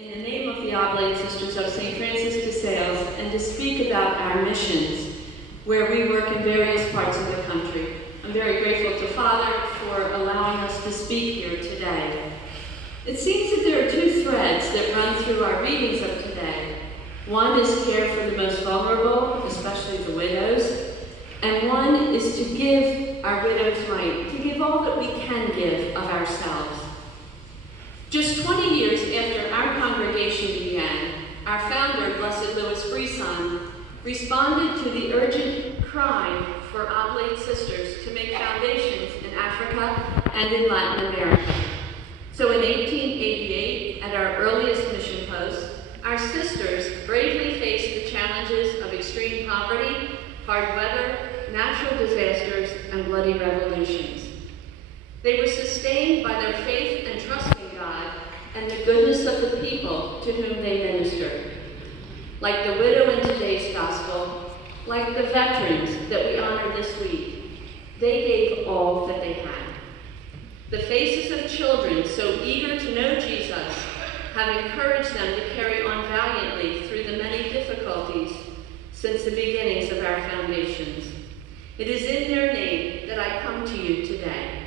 in the name of the Oblate Sisters of St. Francis de Sales and to speak about our missions, where we work in various parts of the country. I'm very grateful to Father for allowing us to speak here today. It seems that there are two threads that run through our readings of today. One is care for the most vulnerable, especially the widows, and one is to give our widows' right, to give all that we can give of ourselves. Just 20 years after our congregation began, our founder, Blessed Louis Brisson, responded to the urgent cry for Oblate Sisters to make foundations in Africa and in Latin America. So in 1888, at our earliest mission post, our sisters bravely faced the challenges of extreme poverty, hard weather, natural disasters, and bloody revolutions. They were sustained by their faith and trust in God and the goodness of the people to whom they ministered. Like the widow in today's gospel, like the veterans that we honor this week, they gave all that they had. The faces of children so eager to know Jesus have encouraged them to carry on valiantly through the many difficulties since the beginnings of our foundations. It is in their name that I come to you today.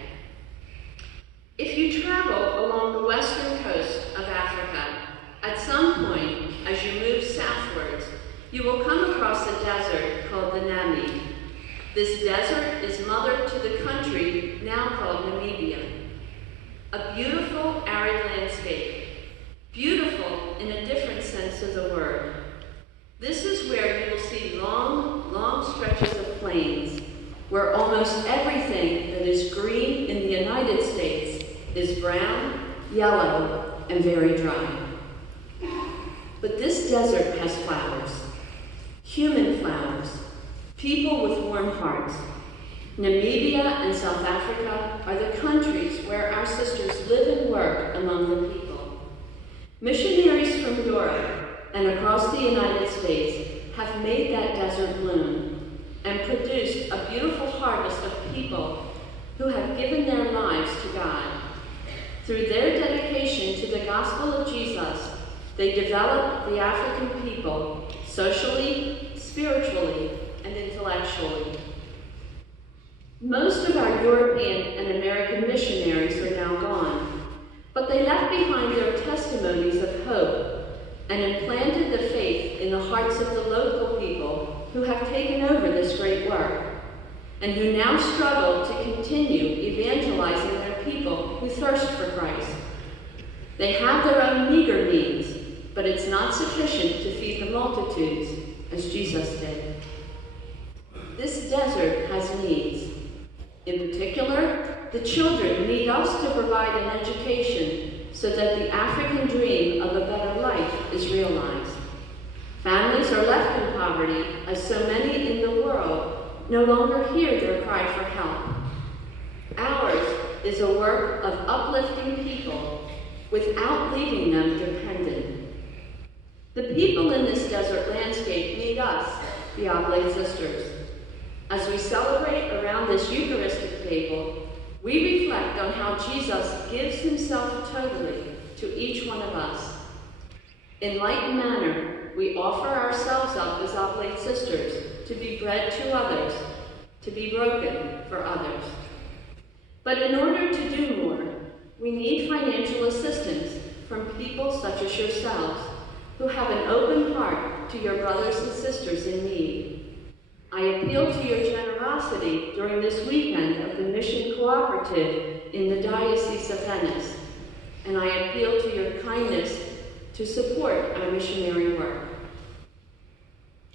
If you travel along the western coast of Africa, at some point, as you move southwards, you will come across a desert called the Namib. This desert is mother to the country now called Namibia. A beautiful arid landscape, beautiful in a different sense of the word. This is where you will see long, long stretches of plains, where almost everything that is green in the United States is brown, yellow, and very dry. But this desert has flowers, human flowers, people with warm hearts. Namibia and South Africa are the countries where our sisters live and work among the people. Missionaries from Europe and across the United States have made that desert bloom and produced a beautiful harvest of people who have given their lives to God. Through their dedication to the gospel of Jesus, they developed the African people socially, spiritually, and intellectually. Most of our European and American missionaries are now gone, but they left behind their testimonies of hope and implanted the faith in the hearts of the local people who have taken over this great work, and who now struggle to continue evangelizing their people who thirst for Christ. They have their own meager needs, but it's not sufficient to feed the multitudes as Jesus did. This desert has needs. In particular, the children need us to provide an education so that the African dream of a better life is realized. Families are left in poverty as so many in the world no longer hear their cry for help. Ours is a work of uplifting people without leaving them dependent. The people in this desert landscape need us, the Oblate Sisters. As we celebrate around this Eucharistic table, we reflect on how Jesus gives himself totally to each one of us. In like manner, we offer ourselves up as Oblate Sisters to be bread to others, to be broken for others. But in order to do more, we need financial assistance from people such as yourselves, who have an open heart to your brothers and sisters in need. I appeal to your generosity during this weekend of the Mission Cooperative in the Diocese of Venice, and I appeal to your kindness to support our missionary work.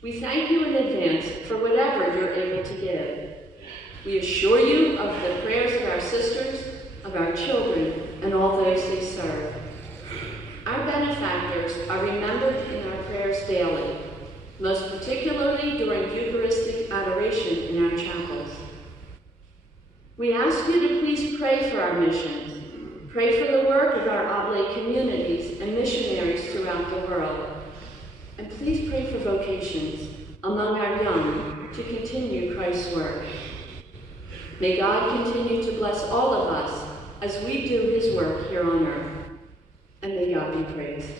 We thank you in advance for whatever you're able to give. We assure you of the prayers of our sisters, of our children, and all those they serve. Our benefactors are remembered in our prayers daily, most particularly during Eucharistic adoration in our chapels. We ask you to please pray for our missions. Pray for the work of our Oblate communities and missionaries throughout the world. And please pray for vocations among our young to continue Christ's work. May God continue to bless all of us as we do his work here on earth. And may God be praised.